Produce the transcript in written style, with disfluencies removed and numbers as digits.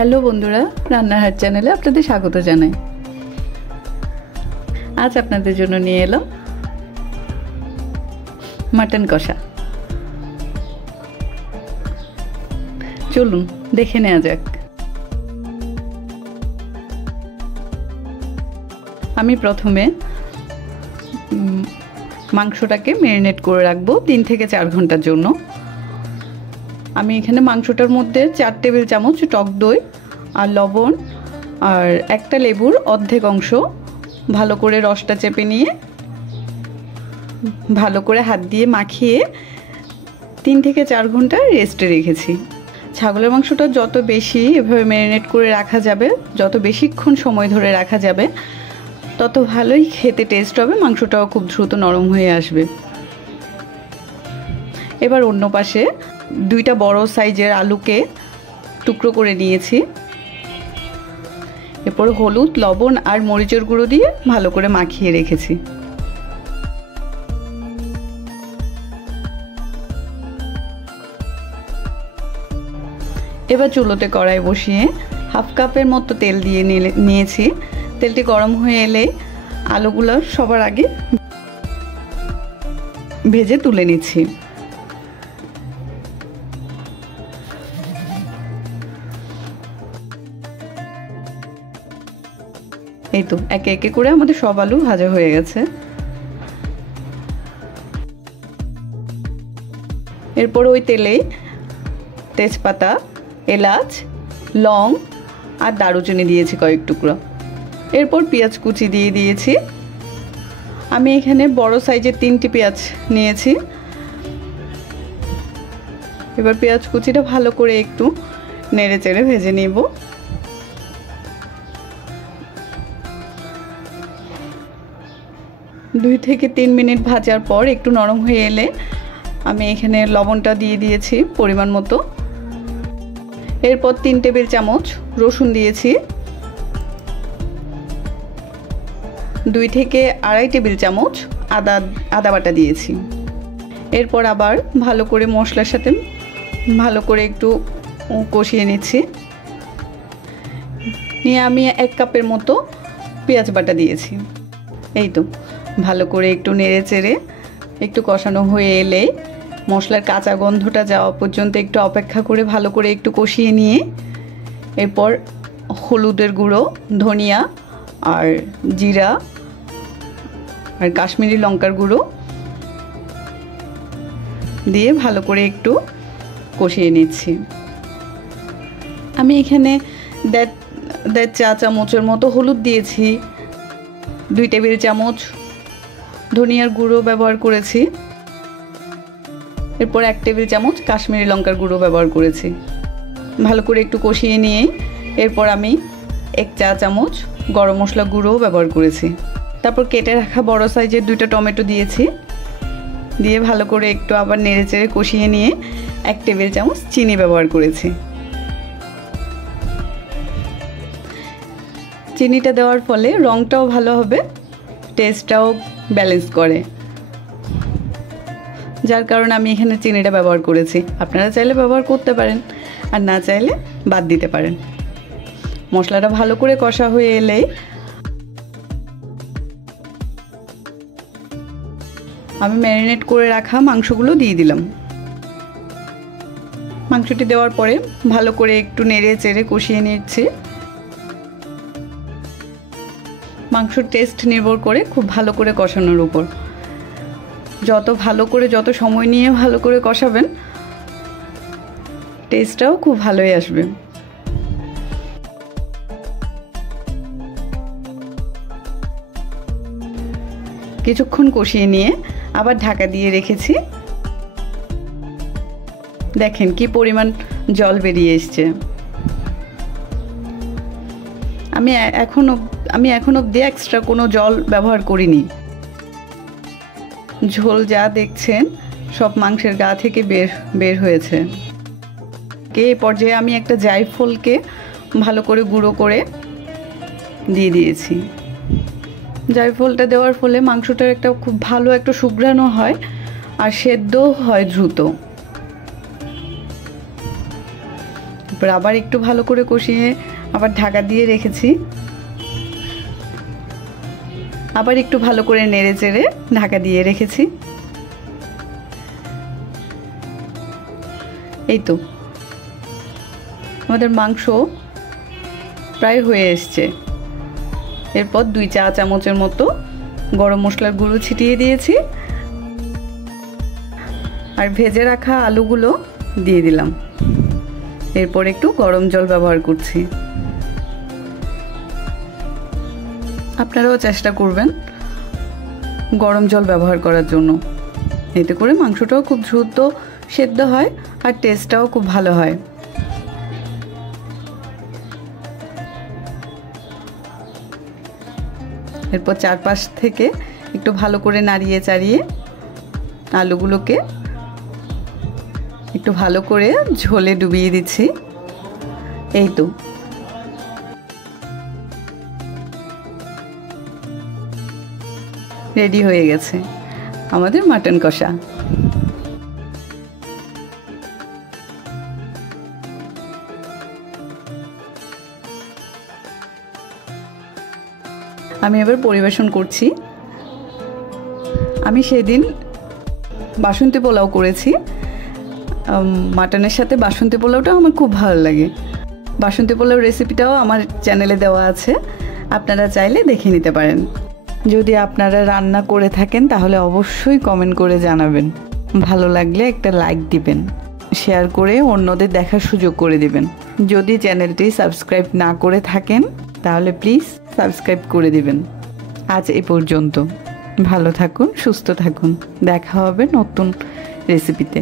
Hello বন্ধুরা, রান্নার হাট চ্যানেলে আপনাদের স্বাগত জানাই। আজ আপনাদের জন্য নিয়ে এলাম মাটন কষা। চলুন দেখে নেওয়া যাক। আমি প্রথমে মাংসটাকে ম্যারিনেট করে রাখবো 3 থেকে 4 ঘন্টার জন্য। আমি এখানে মাংসটার মধ্যে 4 টেবিল চামচ টক দই আর লবণ আর একটা লেবুর অর্ধেক অংশ ভালো করে রসটা চেপে নিয়ে ভালো করে হাত দিয়ে মাখিয়ে 3 থেকে 4 ঘন্টা রেস্টে রেখেছি। ছাগলের মাংসটা যত বেশি এভাবে ম্যারিনেট করে রাখা যাবে, যত বেশিক্ষণ সময় ধরে রাখা যাবে, তত ভালোই খেতে টেস্ট হবে, মাংসটাও খুব দ্রুত নরম হয়ে আসবে। এবার অন্য পাশে 2টা বড় সাইজের আলুকে টুকরো করে নিয়েছি। এরপর হলুদ, লবণ আর মরিচের গুঁড়ো দিয়ে ভালো করে মাখিয়ে রেখেছি। এবার চুলোতে কড়াই বসিয়ে 1/2 কাপের মতো তেল দিয়ে নিয়েছি। তেলটি গরম হয়ে এলে আলুগুলো সবার আগে ভেজে তুলে নিচ্ছি। এই তো একে একে করে আমাদের সব আলু ভাজা হয়ে গেছে। এরপর ওই তেলেই তেজপাতা, এলাচ, লং আর দারুচিনি দিয়েছি কয়েক টুকরো। এরপর পেঁয়াজ কুচি দিয়ে দিয়েছি। আমি এখানে বড় সাইজের 3টি পেঁয়াজ নিয়েছি। এবার পেঁয়াজ কুচিটা ভালো করে একটু নেড়ে চেড়ে ভেজে নেব। দুই থেকে 3 মিনিট ভাজার পর একটু নরম হয়ে এলে আমি এখানে লবণটা দিয়ে দিয়েছি পরিমাণ মতো। এরপর 3 টেবিল চামচ রসুন দিয়েছি। 2 থেকে 2.5 টেবিল চামচ আদা বাটা দিয়েছি। এরপর আবার ভালো করে মশলার সাথে ভালো করে একটু কষিয়ে নিচ্ছি। নিয়ে আমি 1 কাপের মতো পেঁয়াজ বাটা দিয়েছি। এই তো ভালো করে একটু নেড়ে চেড়ে একটু কষানো হয়ে এলে মশলার কাঁচা গন্ধটা যাওয়া পর্যন্ত একটু অপেক্ষা করে ভালো করে একটু কষিয়ে নিয়ে এরপর হলুদের গুঁড়ো, ধনিয়া আর জিরা আর কাশ্মীরি লঙ্কার গুঁড়ো দিয়ে ভালো করে একটু কষিয়ে নিচ্ছি। আমি এখানে 1.5 চা চামচের মতো হলুদ দিয়েছি। 2 টেবিল চামচ ধনিয়ার গুঁড়ো ব্যবহার করেছি। এরপর 1 টেবিল চামচ কাশ্মীরি লঙ্কার গুঁড়ো ব্যবহার করেছি। ভালো করে একটু কষিয়ে নিয়ে এরপর আমি 1 চা চামচ গরম মশলা গুঁড়োও ব্যবহার করেছি। তারপর কেটে রাখা বড় সাইজের 2টা টমেটো দিয়েছি। দিয়ে ভালো করে একটু আবার নেড়ে চেড়ে কষিয়ে নিয়ে 1 টেবিল চামচ চিনি ব্যবহার করেছি। চিনিটা দেওয়ার ফলে রঙটাও ভালো হবে, টেস্টটাও ব্যালেন্স করে, যার কারণে আমি এখানে চিনিটা ব্যবহার করেছি। আপনারা চাইলে ব্যবহার করতে পারেন আর না চাইলে বাদ দিতে পারেন। মশলাটা ভালো করে কষা হয়ে এলে আমি ম্যারিনেট করে রাখা মাংসগুলো দিয়ে দিলাম। মাংসটি দেওয়ার পরে ভালো করে একটু নেড়ে চেড়ে কষিয়ে নিচ্ছি। মাংসর টেস্ট নির্ভর করে খুব ভালো করে কষানোর উপর। যত ভালো করে যত সময় নিয়ে ভালো করে কষাবেন টেস্টটাও খুব ভালোই আসবে। কিছুক্ষণ কষিয়ে নিয়ে আবার ঢাকা দিয়ে রেখেছি। দেখেন কি পরিমাণ জল বেরিয়ে এসছে। আমি এখন অবধি এক্সট্রা কোনো জল ব্যবহার করিনি। ঝোল যা দেখছেন সব মাংসের গা থেকে বের হয়েছে। এই পর্যায়ে আমি একটা জায়ফলকে ভালো করে গুঁড়ো করে দিয়ে দিয়েছি। জায়ফলটা দেওয়ার ফলে মাংসটার একটা খুব ভালো একটা সুঘ্রাণও হয় আর সেদ্ধও হয় দ্রুত। এবার আবার একটু ভালো করে কষিয়ে আবার ঢাকা দিয়ে রেখেছি। আবার একটু ভালো করে নেড়ে চেড়ে ঢাকা দিয়ে রেখেছি। এই তো আমাদের মাংস প্রায় হয়ে এসছে। এরপর 2 চা চামচের মতো গরম মশলার গুঁড়ো ছিটিয়ে দিয়েছি আর ভেজে রাখা আলুগুলো দিয়ে দিলাম। এরপর একটু গরম জল ব্যবহার করছি। আপনারাও চেষ্টা করবেন গরম জল ব্যবহার করার জন্য, এতে করে মাংসটাও খুব দ্রুত সেদ্ধ হয় আর টেস্টটাও খুব ভালো হয়। এরপর চারপাশ থেকে একটু ভালো করে নাড়িয়ে চাড়িয়ে আলুগুলোকে একটু ভালো করে ঝোলে ডুবিয়ে দিচ্ছি। এই তো রেডি হয়ে গেছে আমাদের মাটন কষা। আমি এবার পরিবেশন করছি। আমি সেদিন বাসন্তী পোলাও করেছি। মাটনের সাথে বাসন্তী পোলাওটাও আমার খুব ভালো লাগে। বাসন্তী পোলাও রেসিপিটাও আমার চ্যানেলে দেওয়া আছে, আপনারা চাইলে দেখে নিতে পারেন। যদি আপনারা রান্না করে থাকেন তাহলে অবশ্যই কমেন্ট করে জানাবেন। ভালো লাগলে একটা লাইক দিবেন, শেয়ার করে অন্যদের দেখার সুযোগ করে দিবেন। যদি চ্যানেলটি সাবস্ক্রাইব না করে থাকেন তাহলে প্লিজ সাবস্ক্রাইব করে দিবেন। আজ এই পর্যন্ত। ভালো থাকুন, সুস্থ থাকুন। দেখা হবে নতুন রেসিপিতে।